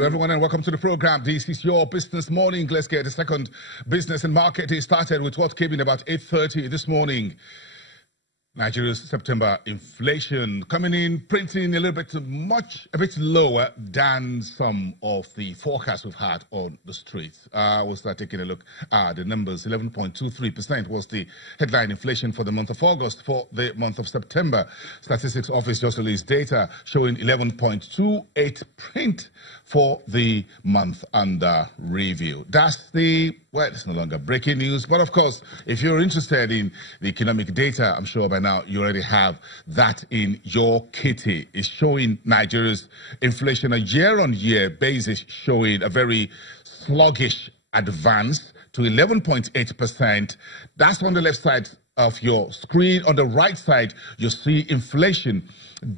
Hello, everyone, and welcome to the program. This is your Business Morning. Let's get the second business and market day started with what came in about 8:30 this morning. Nigeria's September inflation coming in, printing a little bit a bit lower than some of the forecasts we've had on the streets. We'll start taking a look at the numbers. 11.23% was the headline inflation for the month of August. For the month of September, Statistics Office just released data showing 11.28 print for the month under review. That's well, it's no longer breaking news, but of course, if you're interested in the economic data, I'm sure by now you already have that in your kitty. It's showing Nigeria's inflation, a year-on-year basis, showing a very sluggish advance to 11.8%. That's on the left side of your screen. On the right side, you see inflation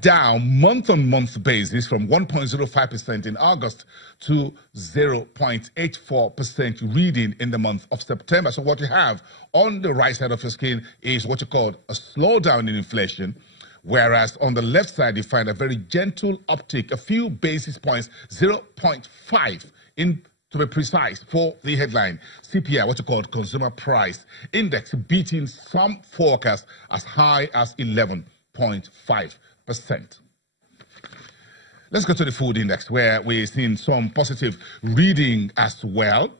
down month-on-month basis from 1.05% in August to 0.84% reading in the month of September. So what you have on the right side of your screen is what you call a slowdown in inflation, whereas on the left side you find a very gentle uptick, a few basis points, 0.5 to be precise, for the headline CPI, what you call Consumer Price Index, beating some forecasts as high as 11.5%. Let's go to the food index, where we're seeing some positive reading as well.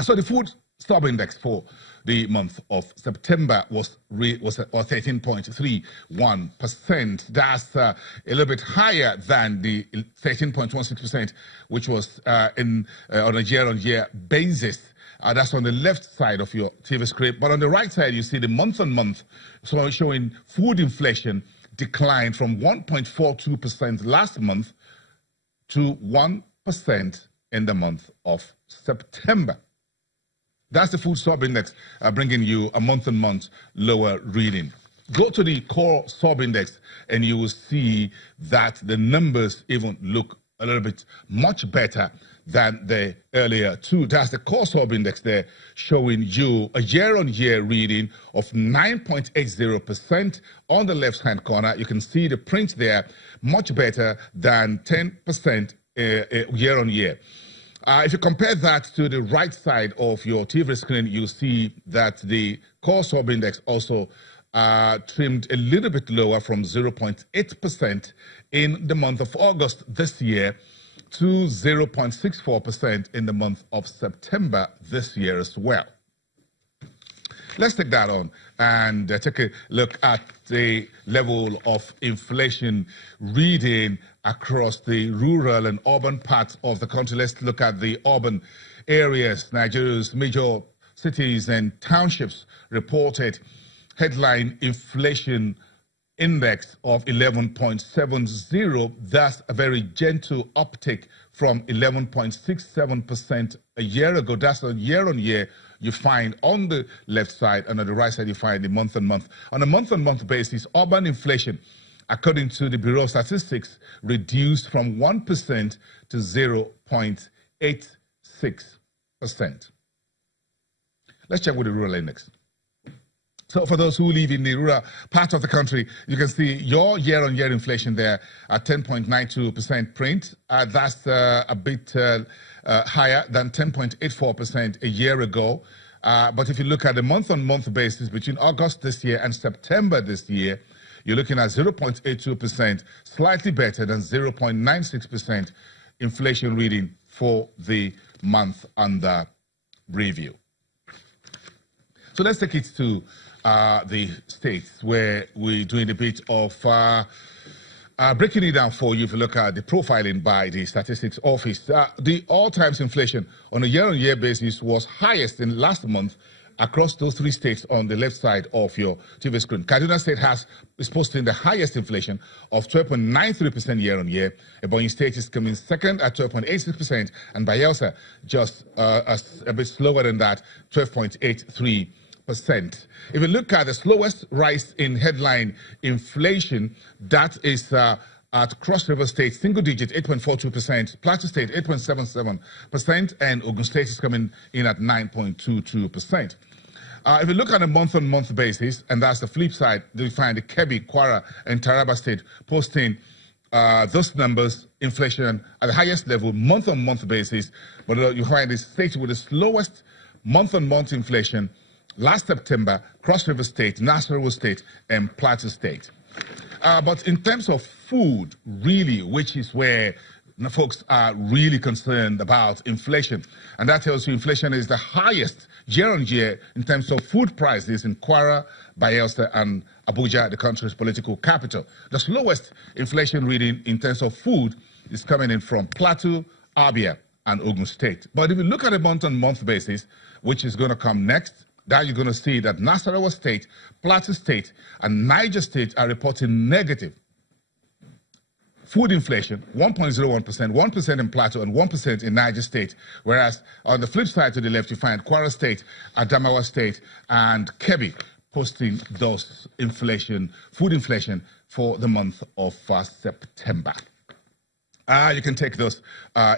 So the food sub index for the month of September was 13.31%. That's a little bit higher than the 13.16%, which was on a year-on-year basis. That's on the left side of your TV screen. But on the right side, you see the month-on-month, so showing food inflation declined from 1.42% last month to 1% in the month of September. That's the food sub-index bringing you a month-on-month lower reading. Go to the core sub-index and you will see that the numbers even look a little bit much better than the earlier two. That's the core sub-index there, showing you a year-on-year reading of 9.80%. On the left-hand corner, you can see the print there, much better than 10% year-on-year. If you compare that to the right side of your TV screen, you see that the core sub-index also trimmed a little bit lower from 0.8% in the month of August this year to 0.64% in the month of September this year as well. Let's take that on and take a look at the level of inflation reading across the rural and urban parts of the country. Let's look at the urban areas. Nigeria's major cities and townships reported headline inflation index of 11.70. That's a very gentle uptick from 11.67% a year ago. That's a year-on-year you find on the left side, and on the right side you find the month-on-month. On a month-on-month basis, urban inflation, according to the Bureau of Statistics, reduced from 1% to 0.86%. Let's check with the rural index. So for those who live in the rural part of the country, you can see your year-on-year inflation there at 10.92% print. That's a bit higher than 10.84% a year ago. But if you look at the month-on-month basis between August this year and September this year, you're looking at 0.82%, slightly better than 0.96% inflation reading for the month under review. So let's take it to the states, where we're doing a bit of breaking it down for you. If you look at the profiling by the Statistics Office, the all-time inflation on a year-on-year basis was highest in last month across those three states on the left side of your TV screen. Kaduna State is posting the highest inflation of 12.93% year-on-year. Ebonyi State is coming second at 12.86%, and Bayelsa just a bit slower than that, 12.83%. If you look at the slowest rise in headline inflation, that is at Cross River State, single digit, 8.42%, Plateau State, 8.77%, and Ogun State is coming in at 9.22%. If you look at a month-on-month basis, and that's the flip side, you find the Kebbi, Kwara, and Taraba State posting those numbers, inflation at the highest level, month-on-month basis, but you find the state with the slowest month-on-month inflation last September, Cross River State, Nasarawa State, and Plateau State. But in terms of food, really, which is where folks are really concerned about inflation, and that tells you inflation is the highest year-on-year in terms of food prices in Kwara, Bayelsa, and Abuja, the country's political capital. The slowest inflation reading in terms of food is coming in from Plateau, Abia, and Ogun State. But if you look at a month-on-month basis, which is going to come next, then you're going to see that Nasarawa State, Plateau State, and Niger State are reporting negative food inflation, 1.01%, 1% in Plateau and 1% in Niger State. Whereas on the flip side to the left, you find Kwara State, Adamawa State, and Kebbi posting those food inflation for the month of September. You can take those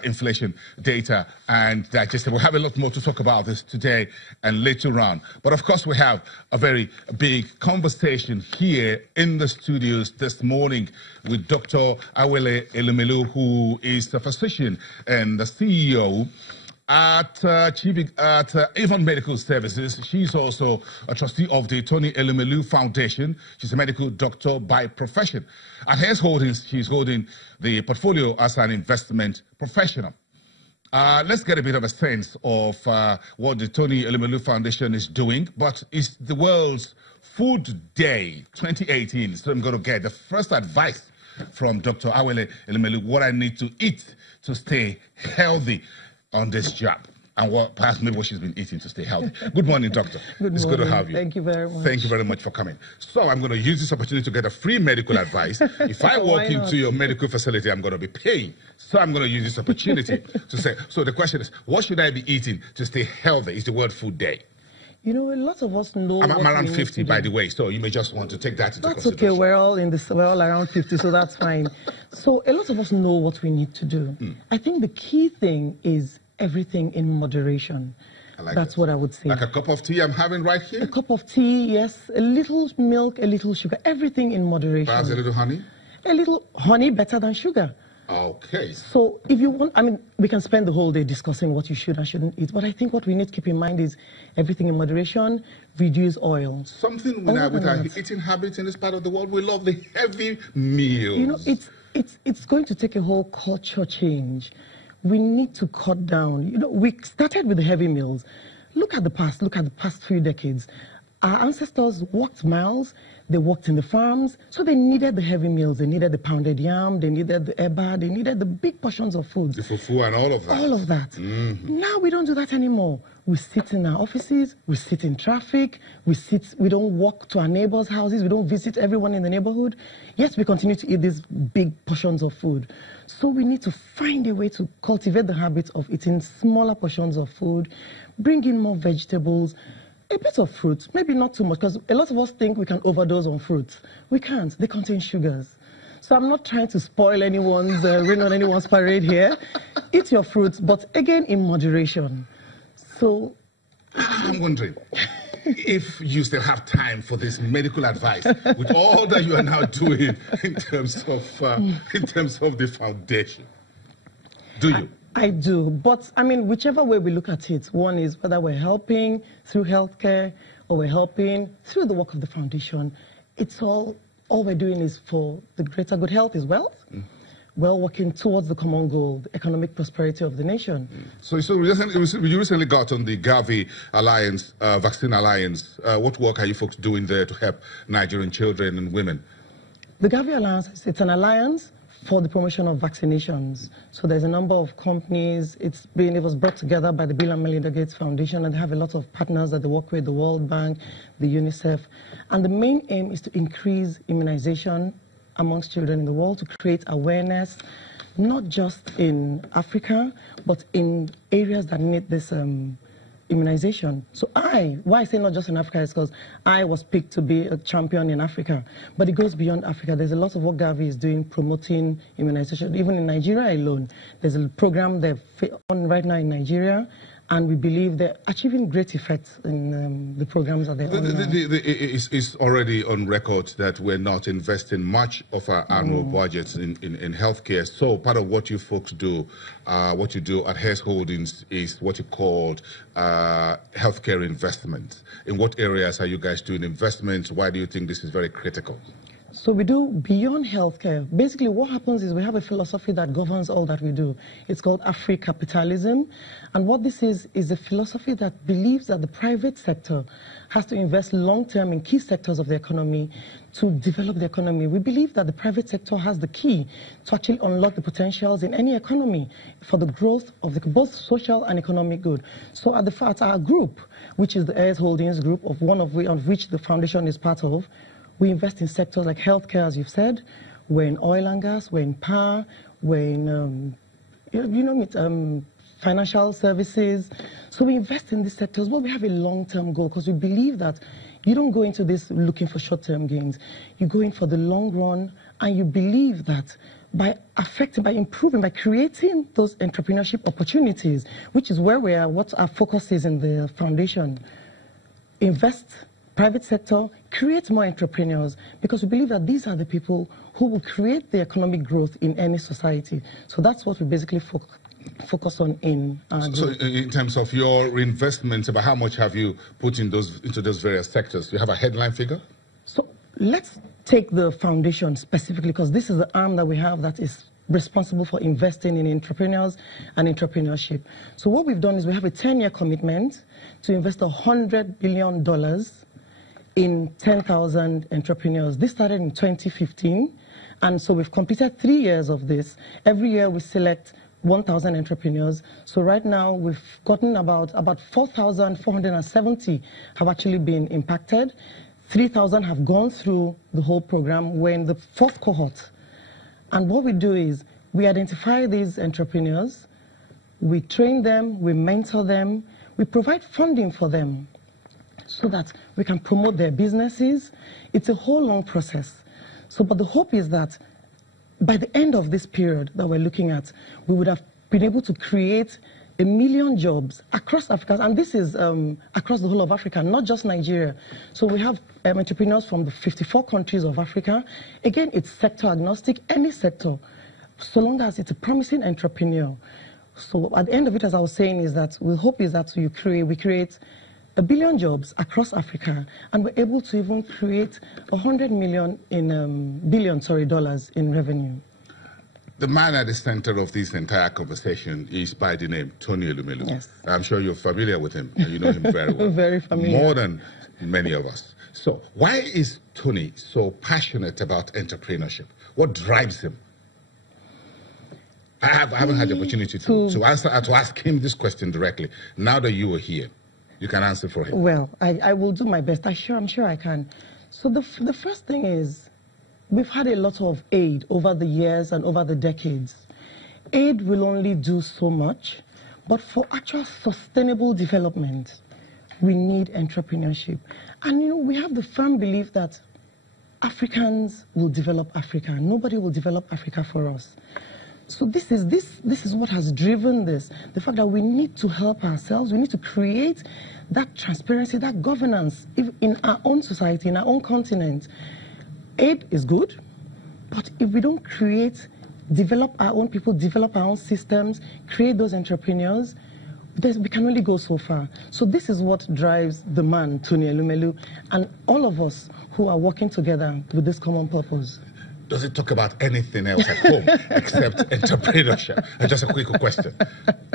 inflation data and digest it. We'll have a lot more to talk about this today and later on. But of course, we have a very big conversation here in the studios this morning with Dr. Awele Elumelu, who is a physician and the CEO at Avon Medical Services. She's also a trustee of the Tony Elumelu Foundation. She's a medical doctor by profession. At Hairs Holdings, she's holding the portfolio as an investment professional. Let's get a bit of a sense of what the Tony Elumelu Foundation is doing. But it's the World's Food Day 2018. So I'm going to get the first advice from Dr. Awele Elumelu, what I need to eat to stay healthy on this job, and perhaps maybe what she's been eating to stay healthy. Good morning, doctor. It's good to have you. Thank you very much. Thank you very much for coming. So I'm going to use this opportunity to get a free medical advice. If I walk into your medical facility, I'm going to be paying. So I'm going to use this opportunity to say, so the question is, what should I be eating to stay healthy? It's the World Food Day. You know, a lot of us know. I'm around 50, by the way, so you may just want to take that into consideration. That's okay. We're all around 50, so that's fine. So a lot of us know what we need to do. I think the key thing is everything in moderation. That's what I would say. Like a cup of tea I'm having right here? A cup of tea, yes. A little milk, a little sugar. Everything in moderation. Perhaps a little honey? A little honey better than sugar. Okay. So if you want, I mean, we can spend the whole day discussing what you should and shouldn't eat, but I think what we need to keep in mind is everything in moderation, reduce oil. Something with our eating habits in this part of the world, we love the heavy meals. You know, it's going to take a whole culture change. We need to cut down. You know, we started with the heavy meals. Look at the past few decades. Our ancestors walked miles, they worked in the farms, so they needed the heavy meals. They needed the pounded yam, they needed the eba, they needed the big portions of food. The fufu and all of that. All of that. Now we don't do that anymore. We sit in our offices, we sit in traffic, we don't walk to our neighbors' houses, we don't visit everyone in the neighborhood. Yes, we continue to eat these big portions of food. So we need to find a way to cultivate the habit of eating smaller portions of food, bring in more vegetables, a bit of fruit, maybe not too much, because a lot of us think we can overdose on fruits. We can't. They contain sugars. So I'm not trying to spoil anyone's, rain on anyone's parade here. Eat your fruits, but again, in moderation. So I'm wondering if you still have time for this medical advice with all that you are now doing in terms of the foundation. Do you? I do, but I mean, whichever way we look at it, one is whether we're helping through healthcare or we're helping through the work of the foundation. It's all we're doing is for the greater good. Health is wealth. Well, working towards the common goal, the economic prosperity of the nation. So you recently got on the Gavi Alliance, Vaccine Alliance. What work are you folks doing there to help Nigerian children and women? The Gavi Alliance, it's an alliance for the promotion of vaccinations. So there's a number of companies. It was brought together by the Bill and Melinda Gates Foundation, and they have a lot of partners that they work with, the World Bank, the UNICEF. And the main aim is to increase immunization amongst children in the world, to create awareness, not just in Africa, but in areas that need this immunization. So why I say not just in Africa is because I was picked to be a champion in Africa, but it goes beyond Africa. There's a lot of work Gavi is doing promoting immunization. Even in Nigeria alone, there's a program they're on right now in Nigeria, And we believe they're achieving great effects in the programs that they're on. It's already on record that we're not investing much of our annual budgets in healthcare. So part of what you folks do, what you do at Hess Holdings is what you call healthcare investment. In what areas are you guys doing investments? Why do you think this is very critical? So we do beyond healthcare. Basically, what happens is we have a philosophy that governs all that we do. It's called Afri-capitalism. And what this is a philosophy that believes that the private sector has to invest long-term in key sectors of the economy to develop the economy. We believe that the private sector has the key to actually unlock the potentials in any economy for the growth of both social and economic good. So at our group, which is the Hess Holdings Group, of which the foundation is part of, we invest in sectors like healthcare, as you've said. We're in oil and gas, we're in power, we're in, financial services. So we invest in these sectors, but we have a long-term goal because we believe that you don't go into this looking for short-term gains. You go in for the long run, and you believe that by improving, by creating those entrepreneurship opportunities, which is what our focus is in the foundation, invest private sector, create more entrepreneurs, because we believe that these are the people who will create the economic growth in any society. So that's what we basically focus on in our group. So in terms of your investments, about how much have you put into those various sectors? Do you have a headline figure? So let's take the foundation specifically, because this is the arm that we have that is responsible for investing in entrepreneurs and entrepreneurship. So what we've done is we have a 10-year commitment to invest $100 billion in 10,000 entrepreneurs. This started in 2015, and so we've completed 3 years of this. Every year we select 1,000 entrepreneurs. So right now we've gotten about 4,470 have actually been impacted. 3,000 have gone through the whole program. We're in the 4th cohort. And what we do is we identify these entrepreneurs, we train them, we mentor them, we provide funding for them, so that we can promote their businesses. It's a whole long process. So, but the hope is that by the end of this period that we're looking at, we would have been able to create 1 million jobs across Africa. And this is across the whole of Africa, not just Nigeria. So we have entrepreneurs from the 54 countries of Africa. Again, it's sector agnostic, any sector, so long as it's a promising entrepreneur. So at the end of it, as I was saying, is that the hope is that we create 1 billion jobs across Africa, and we're able to even create $100 million dollars in revenue. The man at the center of this entire conversation is by the name Tony Elumelu. Yes. I'm sure you're familiar with him. You know him very well. Very familiar. More than many of us. So why is Tony so passionate about entrepreneurship? What drives him? I haven't had the opportunity to ask him this question directly. Now that you are here, you can answer for him. Well, I will do my best. I'm sure I can. So the first thing is, we've had a lot of aid over the years and over the decades. Aid will only do so much, but for actual sustainable development, we need entrepreneurship. And we have the firm belief that Africans will develop Africa. Nobody will develop Africa for us. So this is what has driven this. The fact that we need to help ourselves, we need to create that transparency, that governance in our own society, in our own continent. Aid is good, but if we don't develop our own people, develop our own systems, create those entrepreneurs, we can only go so far. So this is what drives the man, Tony Elumelu, and all of us who are working together with this common purpose. Does it talk about anything else at home except entrepreneurship? And just a quick question.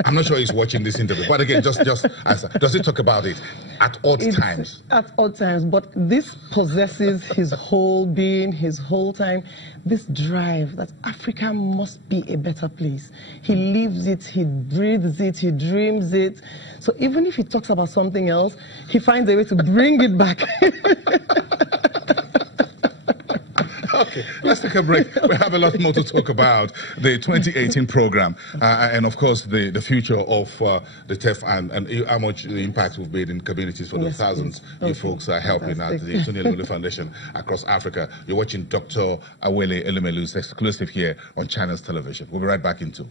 I'm not sure he's watching this interview, but again, just answer. Does it talk about it at odd times? At odd times, but this possesses his whole being, his whole time. This drive that Africa must be a better place. He lives it, he breathes it, he dreams it. So even if he talks about something else, he finds a way to bring it back. Okay, let's take a break. We have a lot more to talk about the 2018 program and, of course, the future of the TEF and how much the impact we've made in communities for the thousands you folks are helping at the Tony Elumelu Foundation across Africa. You're watching Dr. Awele Elumelu's exclusive here on Channels Television. We'll be right back in 2.